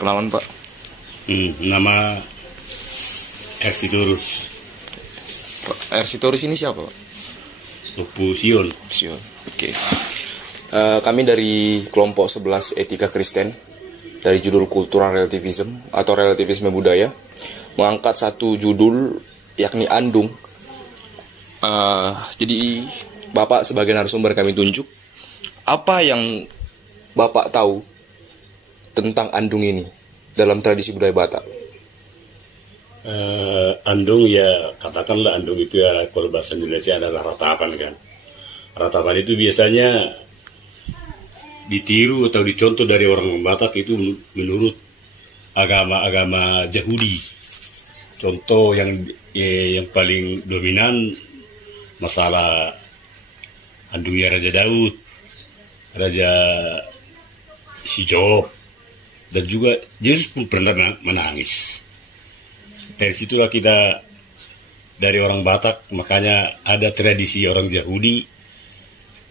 perkenalan Pak. Nama Ersitorus. Ersitorus ini siapa Pak? Lupu Sion. Oke. Kami dari kelompok 11 Etika Kristen dari judul Cultural Relativism atau Relativisme Budaya mengangkat satu judul yakni andung. Jadi Bapak sebagai narasumber kami tunjuk, apa yang Bapak tahu tentang andung ini dalam tradisi budaya Batak? Andung ya, katakanlah andung itu ya, kalau bahasa Indonesia adalah ratapan kan. Ratapan itu biasanya ditiru atau dicontoh dari orang Batak itu menurut agama-agama Yahudi. Contoh yang paling dominan masalah andungnya Raja Daud, Raja Job, dan juga Yesus pun pernah menangis. Dari situlah kita dari orang Batak, makanya ada tradisi orang Yahudi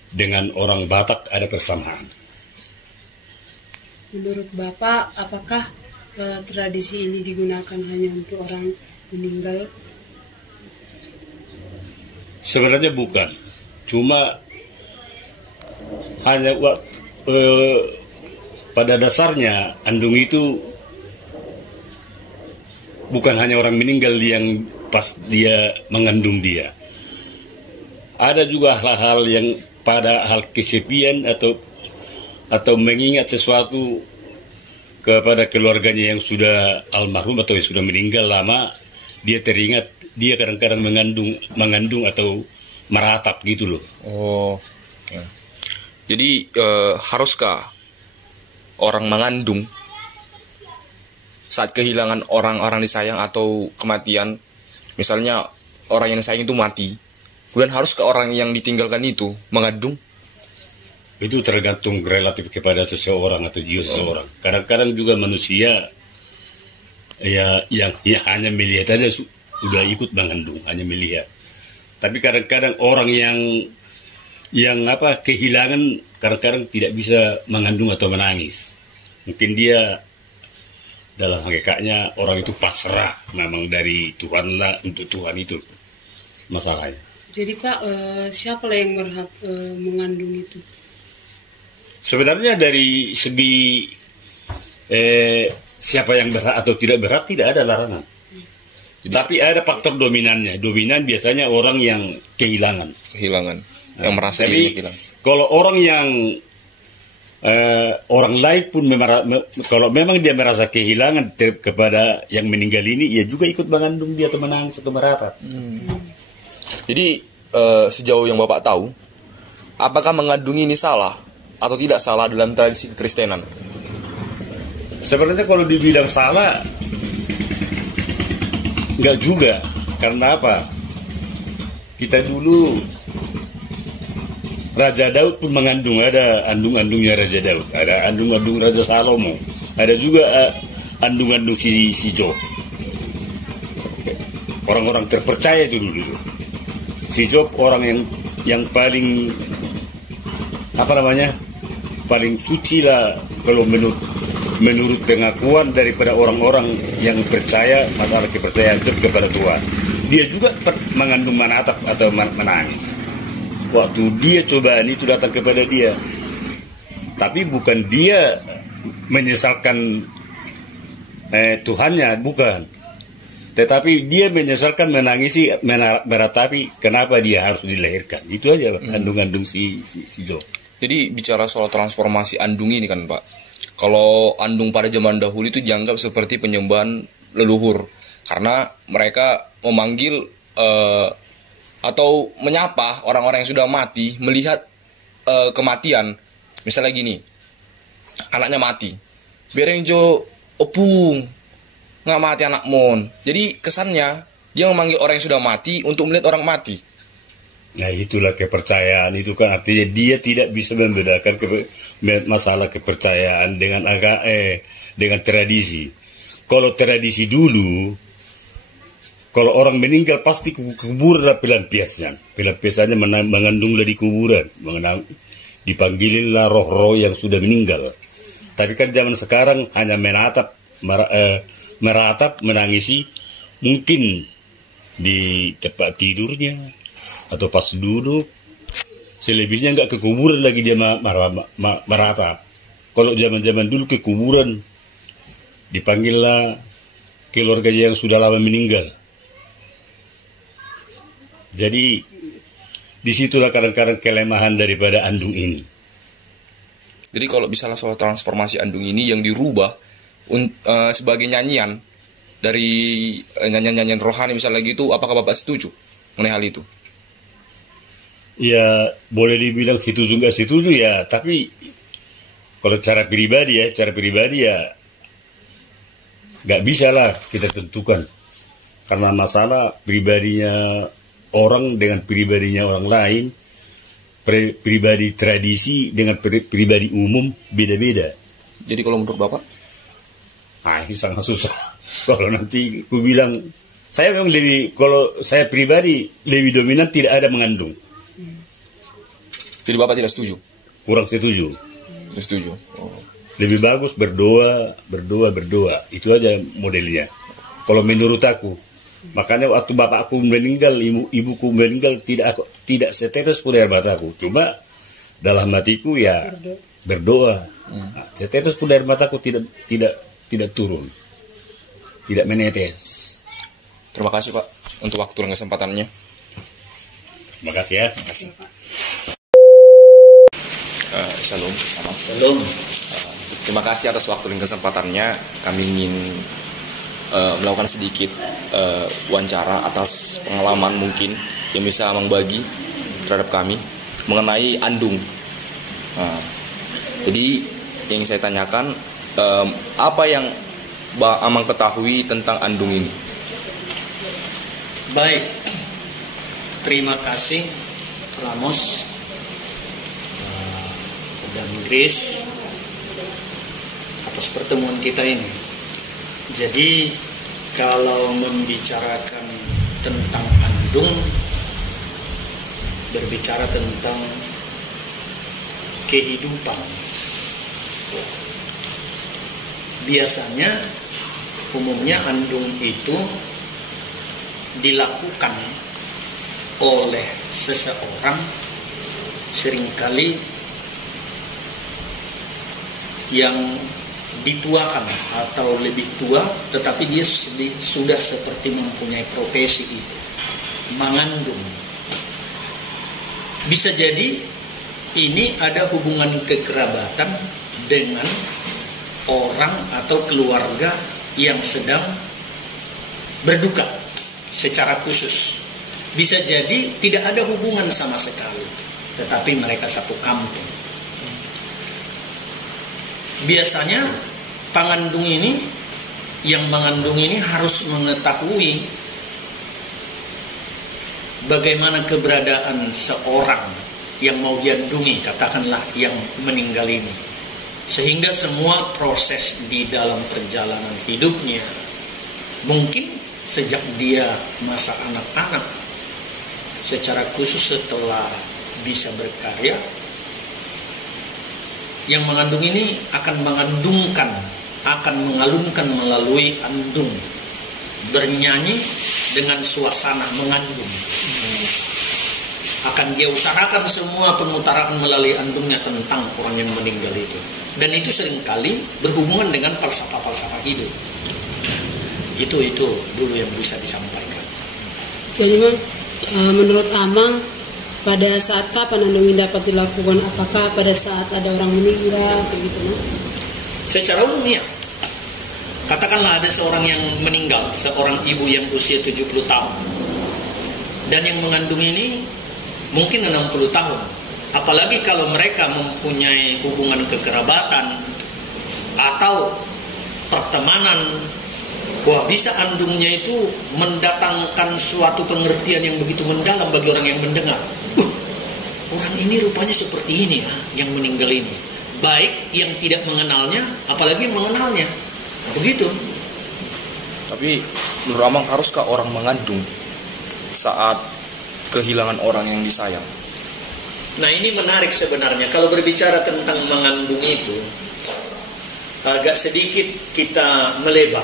dengan orang Batak ada persamaan. Menurut Bapak, apakah tradisi ini digunakan hanya untuk orang meninggal? Sebenarnya bukan, cuma hanya pada dasarnya andung itu bukan hanya orang meninggal yang pas dia mengandung dia. Ada juga hal-hal yang pada hal kesepian atau mengingat sesuatu kepada keluarganya yang sudah almarhum atau yang sudah meninggal lama, dia teringat, dia kadang-kadang mengandung atau meratap gitu loh. Oh, okay. Jadi haruskah orang mengandung saat kehilangan orang-orang disayang atau kematian? Misalnya orang yang disayang itu mati, kemudian haruskah orang yang ditinggalkan itu mengandung? Itu tergantung relatif kepada seseorang atau jiwa seseorang. Kadang-kadang juga manusia ya yang hanya melihat aja sudah ikut mengandung, hanya melihat. Tapi kadang-kadang orang yang kehilangan kadang-kadang tidak bisa mengandung atau menangis. Mungkin dia dalam hakikatnya orang itu pasrah memang dari Tuhan lah, untuk Tuhan itu masalahnya. Jadi Pak, siapa lah yang berhak mengandung itu? Sebenarnya dari segi siapa yang berhak atau tidak berhak tidak ada larangan. Tapi ada faktor dominannya. Dominan biasanya orang yang kehilangan. Yang merasa kehilangan. Kalau orang yang orang lain pun kalau memang dia merasa kehilangan kepada yang meninggal ini, ia juga ikut mengandung dia atau menangis atau meratap. Jadi sejauh yang Bapak tahu, apakah mengandung ini salah atau tidak salah dalam tradisi Kristenan? Sebenarnya kalau dibilang salah, enggak juga. Karena apa? Kita dulu Raja Daud pun mengandung, ada andung-andungnya Raja Daud, ada andung-andung Raja Salomo, ada juga andung-andung si Job. Orang-orang terpercaya itu dulu. Si Job orang yang paling paling suci lah kalau menurut pengakuan daripada orang-orang yang percaya masalah kepercayaan kepada Tuhan. Dia juga mengandung menatap atau menangis waktu dia cobaan itu datang kepada dia. Tapi bukan dia menyesalkan Tuhannya, bukan. Tetapi dia menyesalkan, menangisi, meratapi kenapa dia harus dilahirkan. Itu aja andung-andung si Job. Jadi bicara soal transformasi andung ini kan Pak, kalau andung pada zaman dahulu itu dianggap seperti penyembahan leluhur, karena mereka memanggil atau menyapa orang-orang yang sudah mati, melihat kematian. Misalnya gini, anaknya mati, bereng jo opung nggak mati anak mon. Jadi kesannya dia memanggil orang yang sudah mati untuk melihat orang mati. Nah itulah kepercayaan itu kan, artinya dia tidak bisa membedakan masalah kepercayaan dengan dengan tradisi. Kalau tradisi dulu, kalau orang meninggal pasti kuburan pelampiasnya. Pelampiasannya mengandunglah di kuburan, dipanggillah roh-roh yang sudah meninggal. Tapi kan zaman sekarang hanya menatap meratap, menangisi, mungkin di tempat tidurnya atau pas duduk. Selebihnya nggak ke kuburan lagi dia meratap. Kalau zaman-zaman dulu ke kuburan, dipanggillah keluarga yang sudah lama meninggal. Jadi disitulah kadang-kadang kelemahan daripada andung ini. Jadi kalau misalnya soal transformasi andung ini yang dirubah sebagai nyanyian dari nyanyian-nyanyian rohani misalnya gitu, apakah Bapak setuju mengenai hal itu? Ya boleh dibilang setuju nggak setuju ya, tapi kalau cara pribadi ya nggak bisa lah kita tentukan, karena masalah pribadinya orang dengan pribadinya orang lain, pribadi tradisi dengan pribadi umum beda-beda. Jadi kalau menurut Bapak? Ini sangat susah. Kalau nanti aku bilang, saya memang kalau saya pribadi lebih dominan tidak ada mengandung. Jadi Bapak tidak setuju? Kurang setuju. Tidak setuju. Oh. Lebih bagus berdoa. Itu aja modelnya. Kalau menurut aku. Makanya waktu bapakku meninggal, ibuku meninggal, tidak setetes pun air mataku. Cuma dalam hatiku ya berdoa. Setetes pun air mataku tidak turun. Tidak menetes. Terima kasih Pak untuk waktu dan kesempatannya. Terima kasih ya. Terima kasih. Shalom. Shalom. Terima kasih atas waktu dan kesempatannya. Kami ingin melakukan sedikit wawancara atas pengalaman mungkin yang bisa membagi terhadap kami mengenai andung. Jadi yang saya tanyakan, apa yang Bang Amang ketahui tentang andung ini? Baik, terima kasih Ramos dan Grace atas pertemuan kita ini. Jadi kalau membicarakan tentang andung, berbicara tentang kehidupan. Biasanya umumnya andung itu dilakukan oleh seseorang seringkali yang dituakan atau lebih tua, tetapi dia sudah seperti mempunyai profesi itu, mengandung. Bisa jadi ini ada hubungan kekerabatan dengan orang atau keluarga yang sedang berduka secara khusus. Bisa jadi tidak ada hubungan sama sekali, tetapi mereka satu kampung. Biasanya pengandung ini, yang mengandung ini harus mengetahui bagaimana keberadaan seorang yang mau diandungi, katakanlah yang meninggal ini, sehingga semua proses di dalam perjalanan hidupnya, mungkin sejak dia masa anak-anak, secara khusus setelah bisa berkarya, yang mengandung ini akan mengalunkan melalui andung, bernyanyi dengan suasana mengandung. Akan dia utarakan semua pengutaraan melalui andungnya tentang orang yang meninggal itu. Dan itu seringkali berhubungan dengan falsafah-falsafah hidup. Itu dulu yang bisa disampaikan. Jadi menurut Amang, pada saat kapan andung ini dapat dilakukan? Apakah pada saat ada orang meninggal kayak gitu? Secara umum ya. Katakanlah ada seorang yang meninggal, seorang ibu yang usia 70 tahun. Dan yang mengandung ini mungkin 60 tahun. Apalagi kalau mereka mempunyai hubungan kekerabatan atau pertemanan, wah, bisa andungnya itu mendatangkan suatu pengertian yang begitu mendalam bagi orang yang mendengar. Orang ini rupanya seperti ini ya, yang meninggal ini. Baik yang tidak mengenalnya, apalagi yang mengenalnya. Begitu. Tapi menurut Amang, haruskah orang mengandung saat kehilangan orang yang disayang? Nah, ini menarik sebenarnya. Kalau berbicara tentang mengandung itu, agak sedikit kita melebar.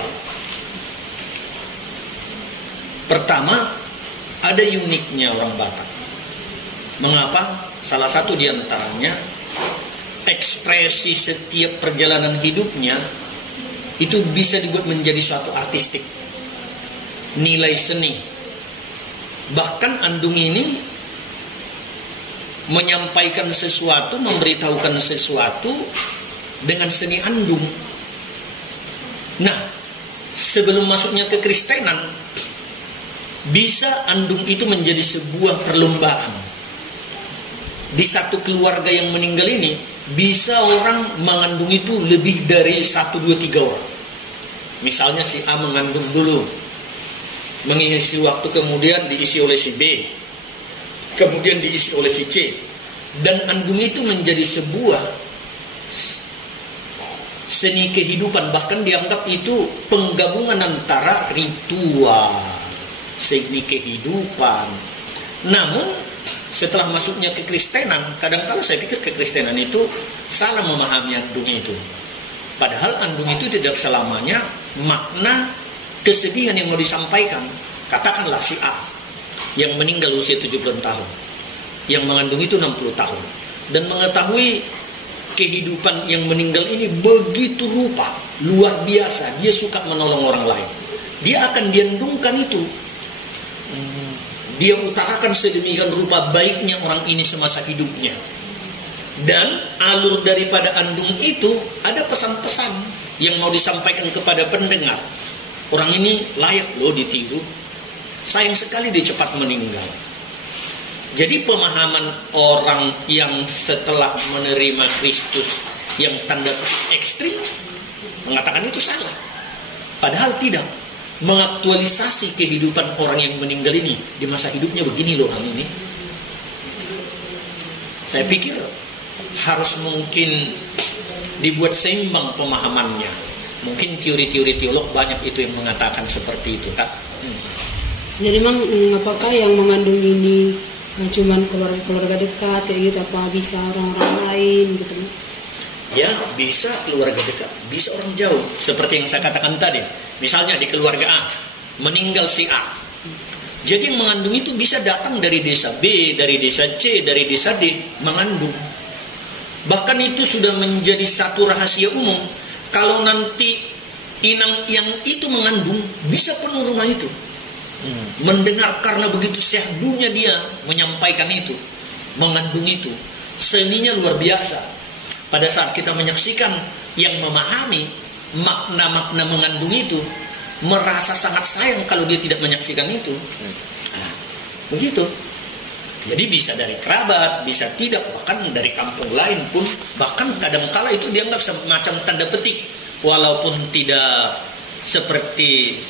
Pertama, ada uniknya orang Batak. Mengapa? Salah satu di antaranya, ekspresi setiap perjalanan hidupnya itu bisa dibuat menjadi suatu artistik, nilai seni. Bahkan andung ini menyampaikan sesuatu, memberitahukan sesuatu dengan seni andung. Nah, sebelum masuknya ke Kristenan, bisa andung itu menjadi sebuah perlombaan. Di satu keluarga yang meninggal ini, bisa orang mengandung itu lebih dari 1, 2, 3 orang. Misalnya si A mengandung dulu, mengisi waktu, kemudian diisi oleh si B, kemudian diisi oleh si C. Dan andung itu menjadi sebuah seni kehidupan. Bahkan dianggap itu penggabungan antara ritual, seni kehidupan. Namun setelah masuknya ke Kristenan, kadang-kala saya pikir kekristenan itu salah memahami andung itu. Padahal andung itu tidak selamanya makna kesedihan yang mau disampaikan. Katakanlah si A yang meninggal usia 70 tahun, yang mengandung itu 60 tahun, dan mengetahui kehidupan yang meninggal ini begitu rupa, luar biasa, dia suka menolong orang lain. Dia akan diandungkan itu. Dia utarakan sedemikian rupa baiknya orang ini semasa hidupnya. Dan alur daripada andung itu ada pesan-pesan yang mau disampaikan kepada pendengar. Orang ini layak loh ditiru. Sayang sekali dia cepat meninggal. Jadi pemahaman orang yang setelah menerima Kristus yang tanda ekstrim mengatakan itu salah. Padahal tidak. Mengaktualisasi kehidupan orang yang meninggal ini di masa hidupnya, begini loh orang ini. Saya pikir harus mungkin dibuat seimbang pemahamannya. Mungkin teori-teori teolog banyak itu yang mengatakan seperti itu, Kak. Jadi memang apakah yang mengandung ini cuman keluarga dekat kayak gitu, apa bisa orang-orang lain gitu? Ya, bisa keluarga dekat, bisa orang jauh. Seperti yang saya katakan tadi. Misalnya di keluarga A, meninggal si A. Jadi yang mengandung itu bisa datang dari desa B, dari desa C, dari desa D, mengandung. Bahkan itu sudah menjadi satu rahasia umum. Kalau nanti inang yang itu mengandung, bisa penuh rumah itu. Mendengar karena begitu syahdunya dia menyampaikan itu, mengandung itu. Seninya luar biasa. Pada saat kita menyaksikan yang memahami makna-makna mengandung itu, merasa sangat sayang kalau dia tidak menyaksikan itu. Nah, begitu. Jadi bisa dari kerabat, bisa tidak, bahkan dari kampung lain pun. Bahkan kadangkala itu dianggap semacam tanda petik, walaupun tidak seperti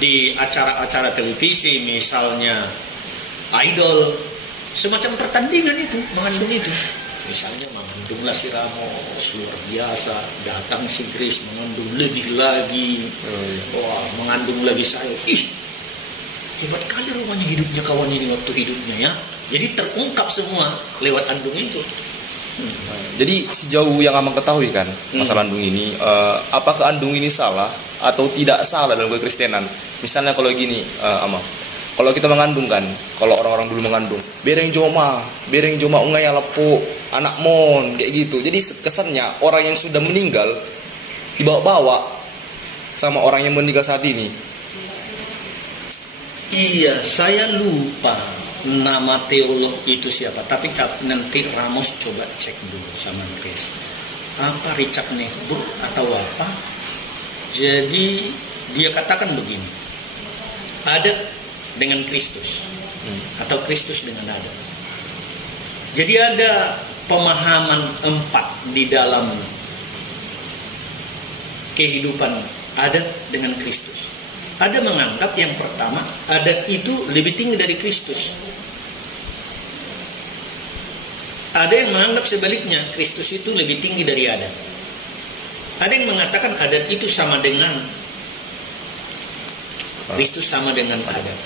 di acara-acara televisi, misalnya idol, semacam pertandingan itu, mengandung itu. Misalnya mengandunglah si Ramos, luar biasa, datang si Grace mengandung lebih lagi, wah mengandung lagi saya, hebat kali rumahnya hidupnya kawan ini waktu hidupnya ya. Jadi terungkap semua lewat andung itu. Jadi sejauh yang Amang ketahui kan masalah andung ini, apakah andung ini salah atau tidak salah dalam kekristenan? Misalnya kalau gini, Amang, kalau kita mengandung kan, kalau orang-orang dulu mengandung, bereng joma ungaya lepo, anak mon, kayak gitu. Jadi kesannya orang yang sudah meninggal dibawa-bawa sama orang yang meninggal saat ini. Iya, saya lupa nama teolog itu siapa, tapi nanti Ramos coba cek dulu sama Grace. Apa Richard Nehbur atau apa? Jadi dia katakan begini, adat dengan Kristus atau Kristus dengan adat. Jadi ada pemahaman 4 di dalam kehidupan adat dengan Kristus. Ada menganggap yang pertama, adat itu lebih tinggi dari Kristus. Ada yang menganggap sebaliknya, Kristus itu lebih tinggi dari adat. Ada yang mengatakan adat itu sama dengan Kristus, sama dengan adat.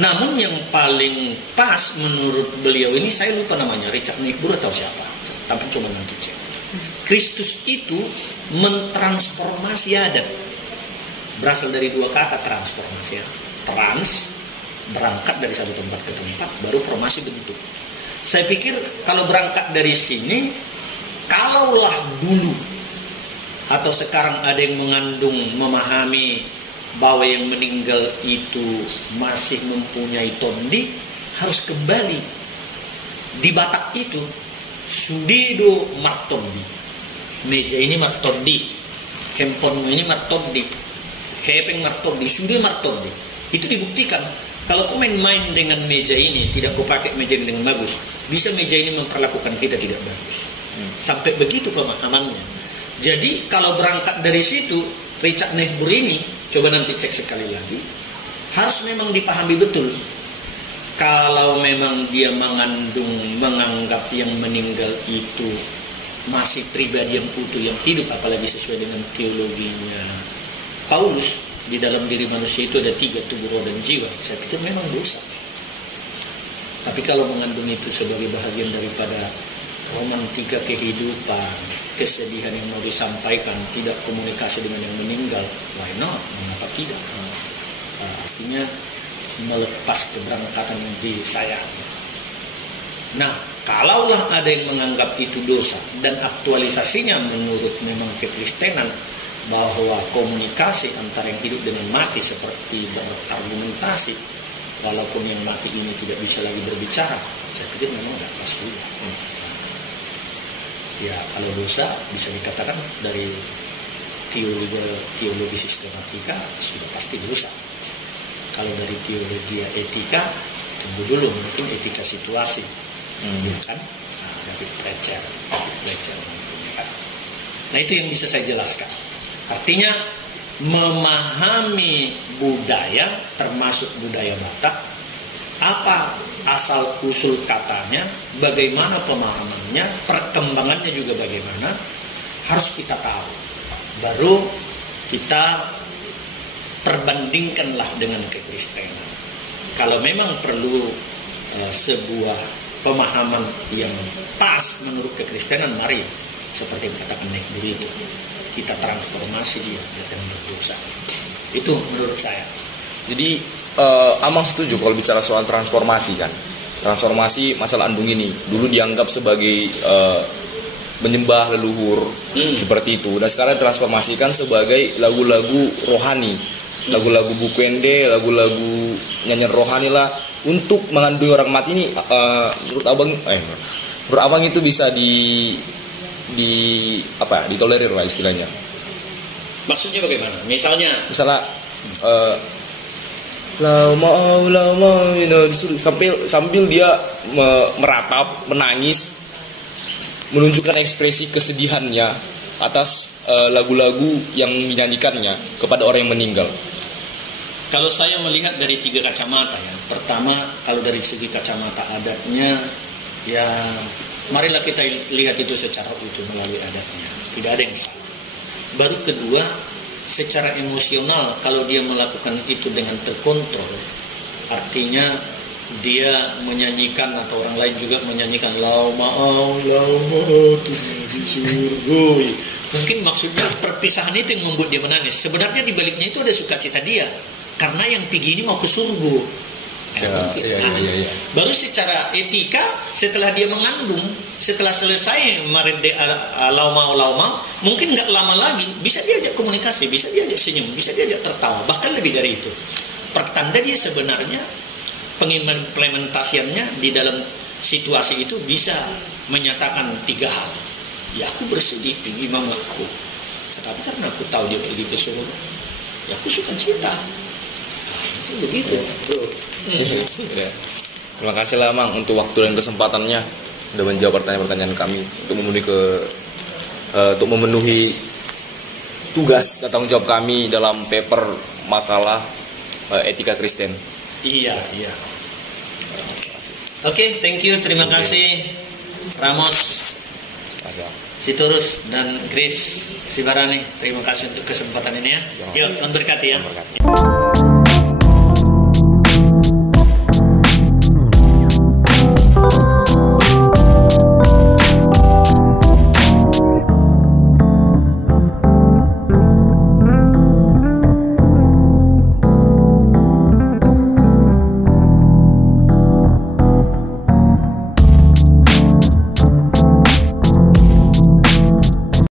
Namun yang paling pas menurut beliau ini, saya lupa namanya, Richard Nehbur atau siapa, tapi coba nanti cek. Kristus itu mentransformasi adat. Berasal dari dua kata transformasi ya. Trans, berangkat dari satu tempat ke tempat, baru formasi bentuk. Saya pikir kalau berangkat dari sini, kalaulah dulu atau sekarang ada yang mengandung memahami bahwa yang meninggal itu masih mempunyai tondi, harus kembali di Batak itu sudido martondi, meja ini martondi, handphonemu ini martondi, hepeng martondi, sudido martondi. Itu dibuktikan. Kalau kau main-main dengan meja ini, tidak kau pakai meja ini dengan bagus, bisa meja ini memperlakukan kita tidak bagus. Sampai begitu pemahamannya. Jadi kalau berangkat dari situ, Richard Niebuhr ini, coba nanti cek sekali lagi, harus memang dipahami betul. Kalau memang dia menganggap yang meninggal itu masih pribadi yang utuh, yang hidup, apalagi sesuai dengan teologinya Paulus, di dalam diri manusia itu ada 3, tubuh, roh, dan jiwa. Saya pikir memang dosa. Tapi kalau mengandung itu sebagai bahagian daripada romantika kehidupan, kesedihan yang mau disampaikan, tidak komunikasi dengan yang meninggal, why not? Mengapa tidak? Artinya melepas keberangkatan yang disayangi. Nah, kalaulah ada yang menganggap itu dosa dan aktualisasinya menurut memang kekristenan, bahwa komunikasi antara yang hidup dengan mati seperti berargumentasi, walaupun yang mati ini tidak bisa lagi berbicara, saya pikir memang tidak pas juga. Ya, kalau dosa bisa dikatakan dari teologi sistematika sudah pasti dosa. Kalau dari teologi etika, tunggu dulu, mungkin etika situasi, ya kan? Dari Preacher. Nah, itu yang bisa saya jelaskan. Artinya memahami budaya, termasuk budaya Batak, apa asal usul katanya, bagaimana pemahamannya, perkembangannya juga bagaimana, harus kita tahu. Baru kita perbandingkanlah dengan kekristenan. Kalau memang perlu sebuah pemahaman yang pas menurut kekristenan, mari seperti yang katakan Niebuhr itu, kita transformasi dia akan berdosa. Itu menurut saya. Jadi Amang setuju kalau bicara soal transformasi kan. Transformasi masalah andung ini dulu dianggap sebagai menyembah leluhur seperti itu. Dan sekarang transformasikan sebagai lagu-lagu rohani, lagu-lagu bukuende, lagu-lagu nyanyian rohani lah untuk mengandungi orang mati ini. Menurut abang itu bisa ditolerir lah istilahnya. Maksudnya bagaimana? Misalnya sambil dia meratap, menangis, menunjukkan ekspresi kesedihannya atas lagu-lagu yang dinyanyikannya kepada orang yang meninggal. Kalau saya melihat dari 3 kacamata ya. Pertama, kalau dari segi kacamata adatnya, ya marilah kita lihat itu secara utuh melalui adatnya. Tidak ada yang salah. Baru kedua, secara emosional, kalau dia melakukan itu dengan terkontrol, artinya dia menyanyikan atau orang lain juga menyanyikan lauma di surga. Mungkin maksudnya perpisahan itu yang membuat dia menangis. Sebenarnya di baliknya itu ada sukacita dia, karena yang pergi ini mau ke surga. Baru secara etika, setelah dia mengandung, setelah selesai marede lauma, mungkin nggak lama lagi bisa diajak komunikasi, bisa diajak senyum, bisa diajak tertawa, bahkan lebih dari itu. Pertanda dia sebenarnya pengimplementasiannya di dalam situasi itu bisa menyatakan 3 hal. Ya, aku bersedih pergi mamaku, tetapi karena aku tahu dia pergi ke surga, ya aku suka cita. Itu begitu, bro. Terima kasih lah Mang untuk waktu dan kesempatannya sudah menjawab pertanyaan-pertanyaan kami untuk memenuhi tugas dan tanggung jawab kami dalam paper makalah etika Kristen. Iya. Oke, thank you, terima kasih Ramos, Sitorus dan Chris Sibarani. Terima kasih untuk kesempatan ini ya. Yuk, Tuhan berkati ya.